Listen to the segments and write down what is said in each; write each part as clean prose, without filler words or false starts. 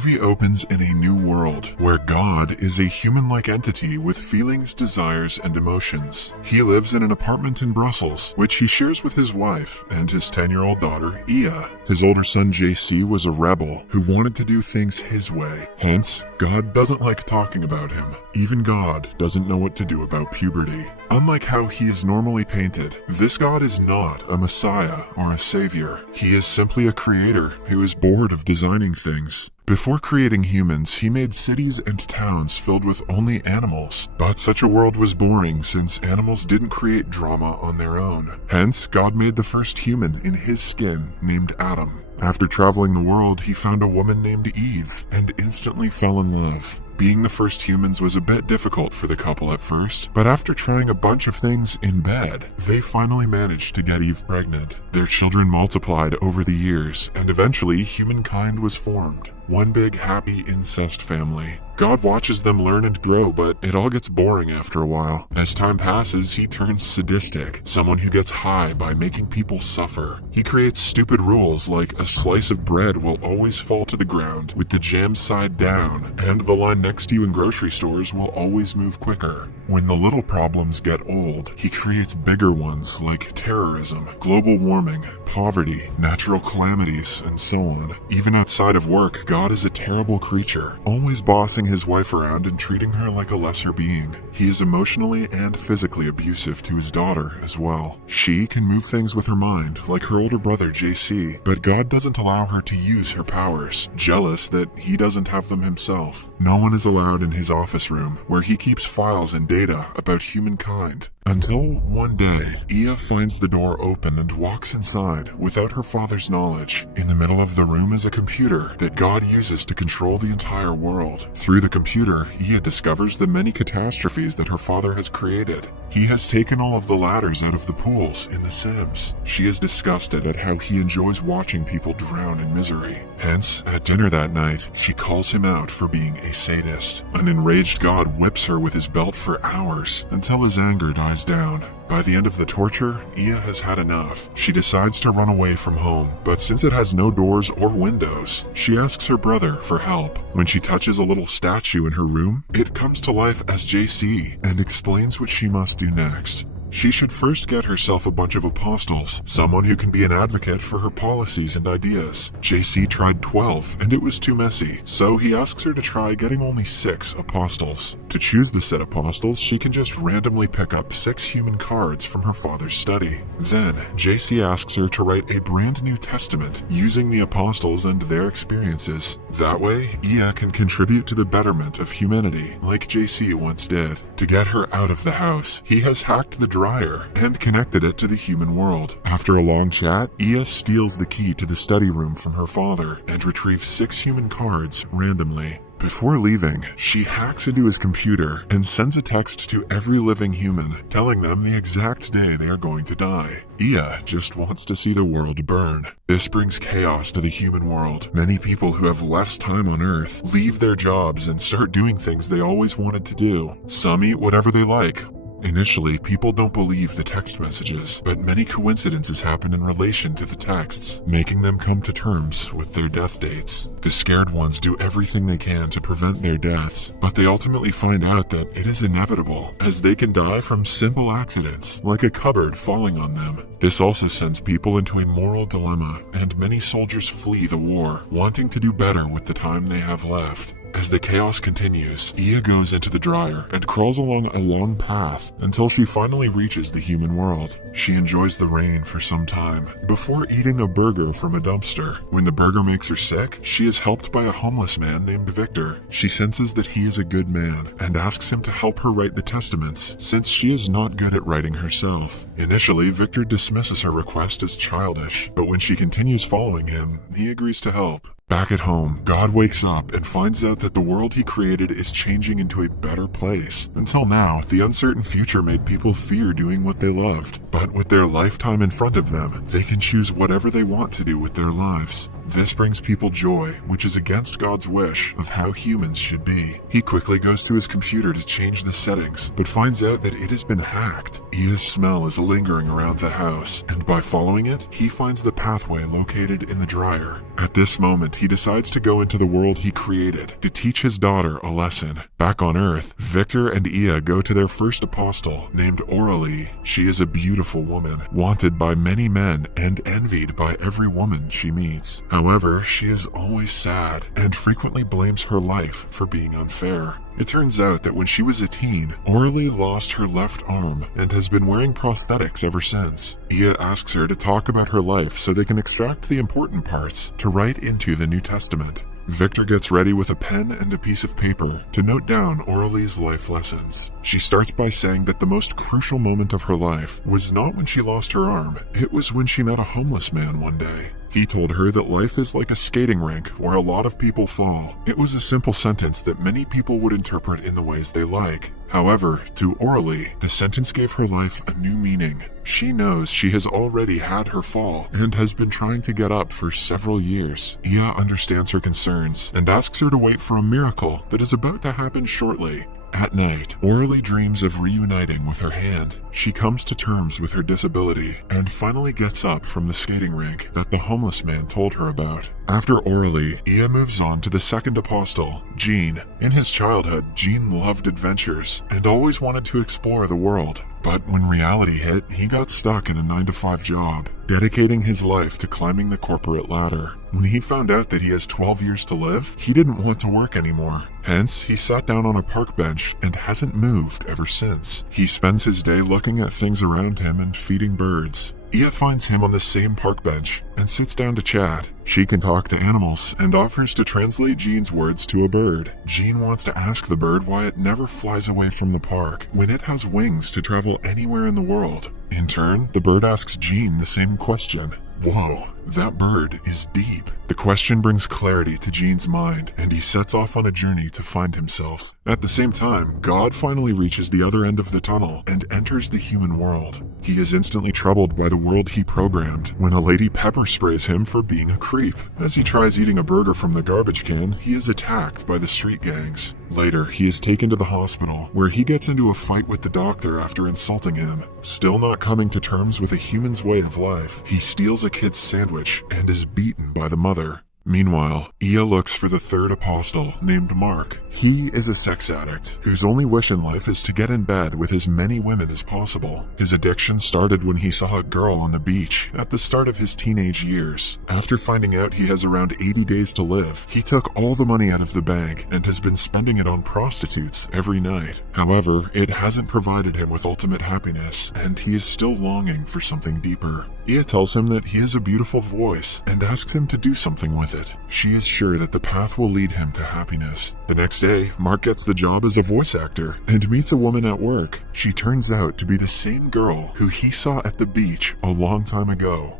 movie opens in a new world where God is a human-like entity with feelings, desires, and emotions. He lives in an apartment in Brussels, which he shares with his wife and his 10-year-old daughter, Ia. His older son, JC, was a rebel who wanted to do things his way. Hence, God doesn't like talking about him. Even God doesn't know what to do about puberty. Unlike how he is normally painted, this God is not a messiah or a savior. He is simply a creator who is bored of designing things. Before creating humans, he made cities and towns filled with only animals. But such a world was boring since animals didn't create drama on their own. Hence, God made the first human in his skin, named Adam. After traveling the world, he found a woman named Eve and instantly fell in love. Being the first humans was a bit difficult for the couple at first, but after trying a bunch of things in bed, they finally managed to get Eve pregnant. Their children multiplied over the years, and eventually humankind was formed. One big happy incest family. God watches them learn and grow, but it all gets boring after a while. As time passes, he turns sadistic, someone who gets high by making people suffer. He creates stupid rules like a slice of bread will always fall to the ground with the jam side down, and the line next to you in grocery stores will always move quicker. When the little problems get old, he creates bigger ones like terrorism, global warming, poverty, natural calamities, and so on. Even outside of work, God is a terrible creature, always bossing his wife around and treating her like a lesser being. He is emotionally and physically abusive to his daughter as well. She can move things with her mind, like her older brother JC, but God doesn't allow her to use her powers, jealous that he doesn't have them himself. No one is allowed in his office room, where he keeps files and data about humankind. Until one day, Ia finds the door open and walks inside without her father's knowledge. In the middle of the room is a computer that God uses to control the entire world. Through the computer, Ia discovers the many catastrophes that her father has created. He has taken all of the ladders out of the pools in The Sims. She is disgusted at how he enjoys watching people drown in misery. Hence, at dinner that night, she calls him out for being a sadist. An enraged God whips her with his belt for hours until his anger dies down. By the end of the torture, Ia has had enough. She decides to run away from home, but since it has no doors or windows, she asks her brother for help. When she touches a little statue in her room, it comes to life as JC and explains what she must do next. She should first get herself a bunch of apostles, someone who can be an advocate for her policies and ideas. JC tried 12, and it was too messy, so he asks her to try getting only 6 apostles. To choose the set apostles, she can just randomly pick up 6 human cards from her father's study. Then, JC asks her to write a brand new testament using the apostles and their experiences. That way, Ia can contribute to the betterment of humanity, like JC once did. To get her out of the house, he has hacked the dryer and connected it to the human world. After a long chat, Ia steals the key to the study room from her father and retrieves 6 human cards randomly. Before leaving, she hacks into his computer and sends a text to every living human, telling them the exact day they are going to die. Ia just wants to see the world burn. This brings chaos to the human world. Many people who have less time on Earth leave their jobs and start doing things they always wanted to do. Some eat whatever they like. Initially, people don't believe the text messages, but many coincidences happen in relation to the texts, making them come to terms with their death dates. The scared ones do everything they can to prevent their deaths, but they ultimately find out that it is inevitable, as they can die from simple accidents, like a cupboard falling on them. This also sends people into a moral dilemma, and many soldiers flee the war, wanting to do better with the time they have left. As the chaos continues, Ia goes into the dryer and crawls along a long path until she finally reaches the human world. She enjoys the rain for some time before eating a burger from a dumpster. When the burger makes her sick, she is helped by a homeless man named Victor. She senses that he is a good man and asks him to help her write the testaments, since she is not good at writing herself. Initially, Victor dismisses her request as childish, but when she continues following him, he agrees to help. Back at home, God wakes up and finds out that the world he created is changing into a better place. Until now, the uncertain future made people fear doing what they loved. But with their lifetime in front of them, they can choose whatever they want to do with their lives. This brings people joy, which is against God's wish of how humans should be. He quickly goes to his computer to change the settings, but finds out that it has been hacked. Ia's smell is lingering around the house, and by following it, he finds the pathway located in the dryer. At this moment, he decides to go into the world he created to teach his daughter a lesson. Back on Earth, Victor and Ia go to their first apostle, named Aurelie. She is a beautiful woman, wanted by many men and envied by every woman she meets. However, she is always sad and frequently blames her life for being unfair. It turns out that when she was a teen, Aurelie lost her left arm and has been wearing prosthetics ever since. Ia asks her to talk about her life so they can extract the important parts to write into the New Testament. Victor gets ready with a pen and a piece of paper to note down Aurelie's life lessons. She starts by saying that the most crucial moment of her life was not when she lost her arm, it was when she met a homeless man one day. He told her that life is like a skating rink where a lot of people fall. It was a simple sentence that many people would interpret in the ways they like. However, to Aurelie, the sentence gave her life a new meaning. She knows she has already had her fall and has been trying to get up for several years. Ia understands her concerns and asks her to wait for a miracle that is about to happen shortly. At night, Aurelie dreams of reuniting with her hand. She comes to terms with her disability and finally gets up from the skating rink that the homeless man told her about. After Aurelie, Ia moves on to the second apostle, Jean. In his childhood, Jean loved adventures and always wanted to explore the world. But when reality hit, he got stuck in a 9-to-5 job, dedicating his life to climbing the corporate ladder. When he found out that he has 12 years to live, he didn't want to work anymore. Hence, he sat down on a park bench and hasn't moved ever since. He spends his day looking at things around him and feeding birds. Ia finds him on the same park bench and sits down to chat. She can talk to animals and offers to translate Jean's words to a bird. Jean wants to ask the bird why it never flies away from the park when it has wings to travel anywhere in the world. In turn, the bird asks Jean the same question. Whoa, that bird is deep. The question brings clarity to Jean's mind, and he sets off on a journey to find himself. At the same time, God finally reaches the other end of the tunnel and enters the human world. He is instantly troubled by the world he programmed when a lady pepper sprays him for being a creep. As he tries eating a burger from the garbage can, he is attacked by the street gangs. Later, he is taken to the hospital, where he gets into a fight with the doctor after insulting him. Still not coming to terms with a human's way of life, he steals a kid's sandwich and is beaten by the mother. Meanwhile, Ia looks for the third apostle, named Mark. He is a sex addict, whose only wish in life is to get in bed with as many women as possible. His addiction started when he saw a girl on the beach at the start of his teenage years. After finding out he has around 80 days to live, he took all the money out of the bank and has been spending it on prostitutes every night. However, it hasn't provided him with ultimate happiness, and he is still longing for something deeper. Ia tells him that he has a beautiful voice and asks him to do something with it. She is sure that the path will lead him to happiness. The next day, Mark gets the job as a voice actor and meets a woman at work. She turns out to be the same girl who he saw at the beach a long time ago.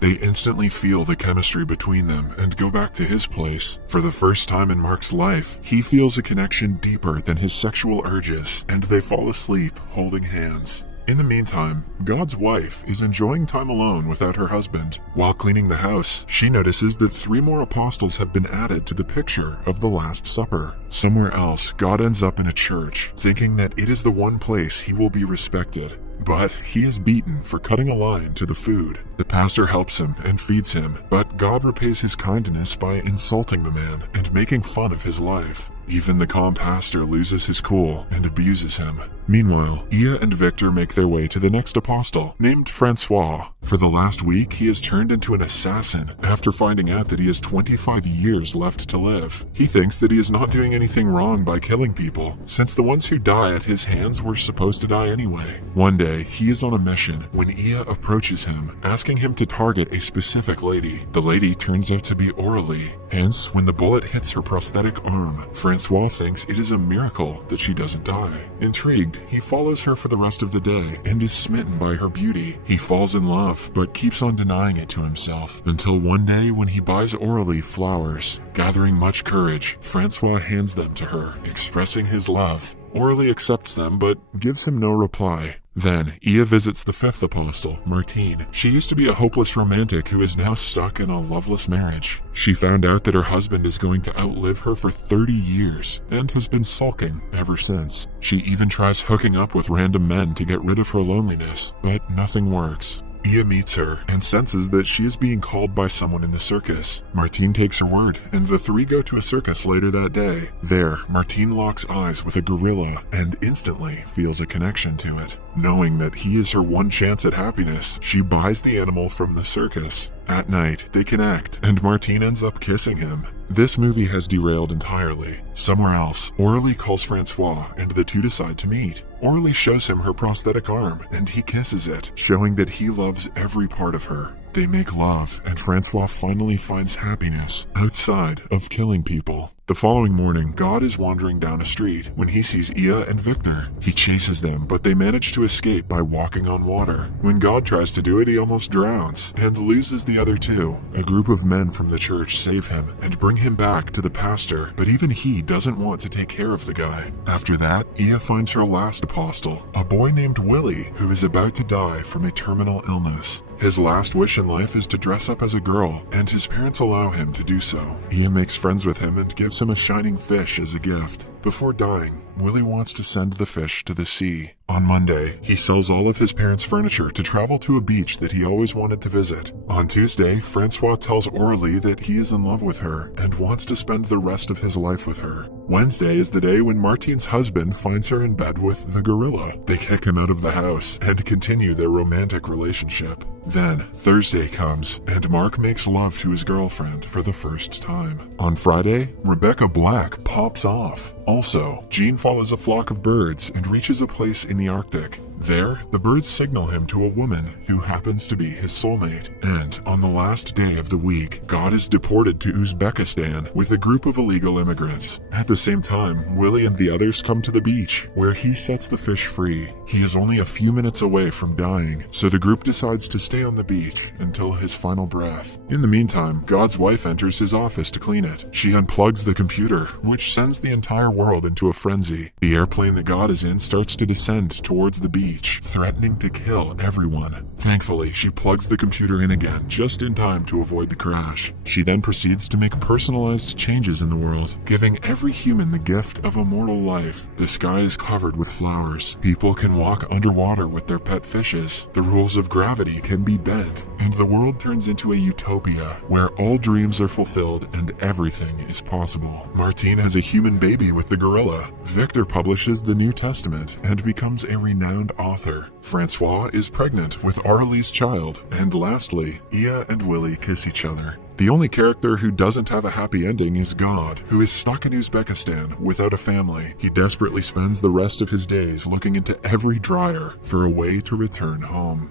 They instantly feel the chemistry between them and go back to his place. For the first time in Mark's life, he feels a connection deeper than his sexual urges, and they fall asleep holding hands. In the meantime, God's wife is enjoying time alone without her husband. While cleaning the house, she notices that 3 more apostles have been added to the picture of the Last Supper. Somewhere else, God ends up in a church, thinking that it is the one place he will be respected. But he is beaten for cutting a line to the food. The pastor helps him and feeds him, but God repays his kindness by insulting the man and making fun of his life. Even the calm pastor loses his cool and abuses him. Meanwhile, Ia and Victor make their way to the next apostle, named Francois. For the last week, he has turned into an assassin after finding out that he has 25 years left to live. He thinks that he is not doing anything wrong by killing people, since the ones who die at his hands were supposed to die anyway. One day, he is on a mission when Ia approaches him, asking him to target a specific lady. The lady turns out to be Aurelie. Hence, when the bullet hits her prosthetic arm, Francois thinks it is a miracle that she doesn't die. Intrigued, he follows her for the rest of the day and is smitten by her beauty. He falls in love, but keeps on denying it to himself, until one day when he buys Aurelie flowers. Gathering much courage, Francois hands them to her, expressing his love. Aurelie accepts them, but gives him no reply. Then, Ia visits the fifth apostle, Martine. She used to be a hopeless romantic who is now stuck in a loveless marriage. She found out that her husband is going to outlive her for 30 years and has been sulking ever since. She even tries hooking up with random men to get rid of her loneliness, but nothing works. Ia meets her and senses that she is being called by someone in the circus. Martine takes her word, and the three go to a circus later that day. There, Martine locks eyes with a gorilla and instantly feels a connection to it. Knowing that he is her one chance at happiness, she buys the animal from the circus. At night, they connect, and Martine ends up kissing him. This movie has derailed entirely. Somewhere else, Aurélie calls Francois, and the two decide to meet. Aurélie shows him her prosthetic arm, and he kisses it, showing that he loves every part of her. They make love, and Francois finally finds happiness outside of killing people. The following morning, God is wandering down a street when he sees Ia and Victor. He chases them, but they manage to escape by walking on water. When God tries to do it, he almost drowns and loses the other two. A group of men from the church save him and bring him back to the pastor, but even he doesn't want to take care of the guy. After that, Ia finds her last apostle, a boy named Willie, who is about to die from a terminal illness. His last wish in life is to dress up as a girl, and his parents allow him to do so. Ia makes friends with him and gives him a shining fish as a gift. Before dying, Willie wants to send the fish to the sea. On Monday, he sells all of his parents' furniture to travel to a beach that he always wanted to visit. On Tuesday, Francois tells Aurélie that he is in love with her and wants to spend the rest of his life with her. Wednesday is the day when Martine's husband finds her in bed with the gorilla. They kick him out of the house and continue their romantic relationship. Then, Thursday comes, and Mark makes love to his girlfriend for the first time. On Friday, Rebecca Black pops off. Also, Jean follows a flock of birds and reaches a place in the Arctic. There, the birds signal him to a woman who happens to be his soulmate. And on the last day of the week, God is deported to Uzbekistan with a group of illegal immigrants. At the same time, Willie and the others come to the beach, where he sets the fish free. He is only a few minutes away from dying, so the group decides to stay on the beach until his final breath. In the meantime, God's wife enters his office to clean it. She unplugs the computer, which sends the entire world into a frenzy. The airplane that God is in starts to descend towards the beach, threatening to kill everyone. Thankfully, she plugs the computer in again, just in time to avoid the crash. She then proceeds to make personalized changes in the world, giving every human the gift of immortal life. The sky is covered with flowers. People can walk underwater with their pet fishes. The rules of gravity can be bent, and the world turns into a utopia where all dreams are fulfilled and everything is possible. Martine has a human baby with the gorilla. Victor publishes the New Testament and becomes a renowned author. Francois is pregnant with Aurélie's child. And lastly, Ia and Willie kiss each other. The only character who doesn't have a happy ending is God, who is stuck in Uzbekistan without a family. He desperately spends the rest of his days looking into every dryer for a way to return home.